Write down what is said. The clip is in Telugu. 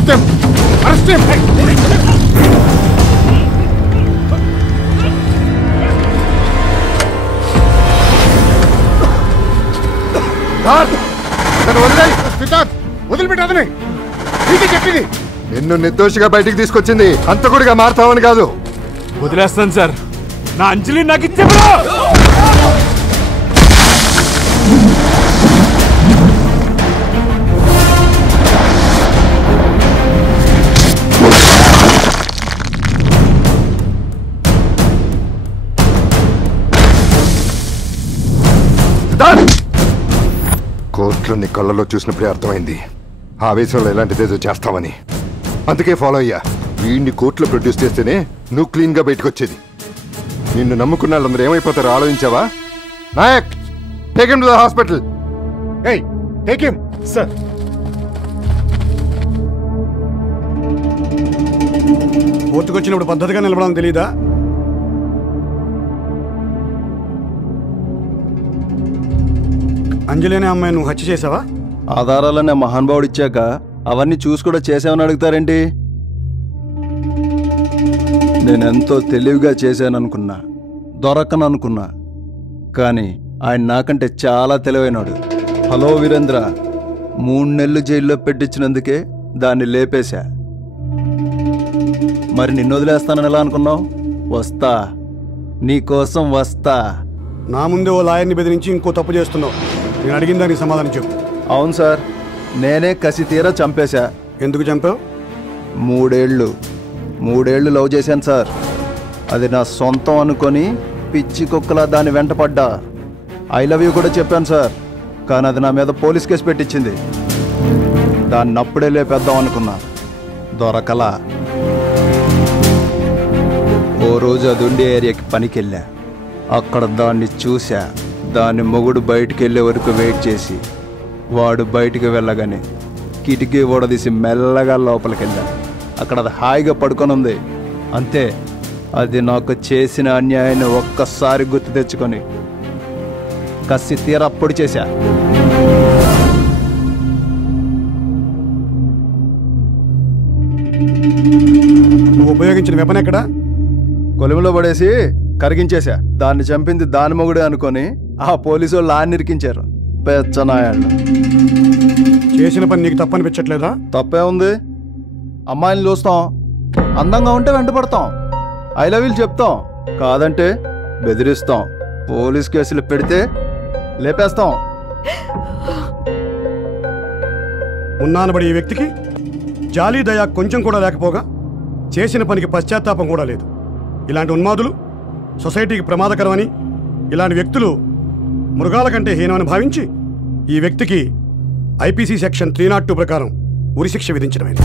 Stop them! Arrest him! వదిలిపెట్టదని నీకే చెప్పింది. నిన్ను నిర్దోషిగా బయటికి తీసుకొచ్చింది హంతకుడిగా మారుతావని కాదు. వదిలేస్తాను సార్. నా అంజలి నాకు ఇచ్చే కోర్టులో నీ కళ్ళలో చూసినప్పుడే అర్థమైంది ఆవేశంలో ఎలాంటిదేదో చేస్తావని. అందుకే ఫాలో అయ్యా. వీడిని కోర్టులో ప్రొడ్యూస్ చేస్తేనే నువ్వు క్లీన్ గా బయటకు వచ్చేది. నిన్ను నమ్ముకున్న వాళ్ళందరూ ఏమైపోతారో ఆలోచించావా? Nayak, take him to the hospital. ఏయ్, టేక్ హిమ్. సార్. కోర్టుకు వచ్చినప్పుడు పద్ధతిగా నిలబడాలని తెలీదా? అంజలి అనే అమ్మాయి నువ్వు హత్య చేసావా? ఆధారాలనే మహానుభావుడు ఇచ్చాక అవన్నీ చూసి కూడా చేసావని అడుగుతారేంటి? నేనెంతో తెలివిగా చేశాననుకున్నా, దొరకననుకున్నా, కానీ ఆయన నాకంటే చాలా తెలివైనడు. హలో వీరేంద్ర, 3 నెలలు జైల్లో పెట్టించినందుకే దాన్ని లేపేశా. మరి నిన్ను వదిలేస్తానని ఎలా అనుకున్నావు? వస్తా, నీకోసం వస్తా. నా ముందే ఓ లాయర్ని బెదిరించి ఇంకో తప్పు చేస్తున్నావు. నేను అడిగిన దానికి సమాధానం చెప్పు. అవును సార్, నేనే కసి తీరా చంపేశా. ఎందుకు చంపావు? 3 ఏళ్ళు లవ్ చేశాను సార్. అది నా సొంతం అనుకొని పిచ్చి కుక్కలా దాన్ని వెంటపడ్డా. ఐ లవ్ యూ కూడా చెప్పాను సార్, కానీ అది నా మీద పోలీస్ కేసు పెట్టించింది. దాన్ని అప్పుడే లేపేద్దాం అనుకున్నా, దొరకలా. ఓ రోజు అది ఉండే ఏరియాకి పనికెళ్ళా. అక్కడ దాన్ని చూసా. దాని మొగుడు బయటికి వెళ్ళే వరకు వెయిట్ చేసి, వాడు బయటికి వెళ్ళగానే కిటికీ ఊడదీసి మెల్లగా లోపలికి వెళ్ళా. అక్కడ అది హాయిగా పడుకొని ఉంది. అంతే, అది నాకు చేసిన అన్యాయాన్ని ఒక్కసారి గుర్తు తెచ్చుకొని కసి తీరా పొడి చేశా. నువ్వు ఉపయోగించిన వెపన్ ఎక్కడా? కొలిమిలో పడేసి కరిగించేశా. దాన్ని చంపింది దాని మొగుడే అనుకొని ఆ పోలీసు వాళ్ళు ఆయన ఇరికించారు. పెచ్చనాయాళ్ళు. చేసిన పని నీకు తప్పనిపించట్లేదా? తప్పే ఉంది. అమ్మాయిని చూస్తాం, అందంగా ఉంటే వెంటపడతాం, ఐ లవ్ యూ చెప్తాం, కాదంటే బెదిరిస్తాం, పోలీస్ కేసులు పెడితే లేపేస్తాం. ఉన్నానబడి ఈ వ్యక్తికి జాలి దయ కొంచెం కూడా లేకపోగా చేసిన పనికి పశ్చాత్తాపం కూడా లేదు. ఇలాంటి ఉన్మాదులు సొసైటీకి ప్రమాదకరమని, ఇలాంటి వ్యక్తులు మృగాల కంటే హీనమని భావించి ఈ వ్యక్తికి IPC సెక్షన్ 302 ప్రకారం ఉరిశిక్ష విధించడమైంది.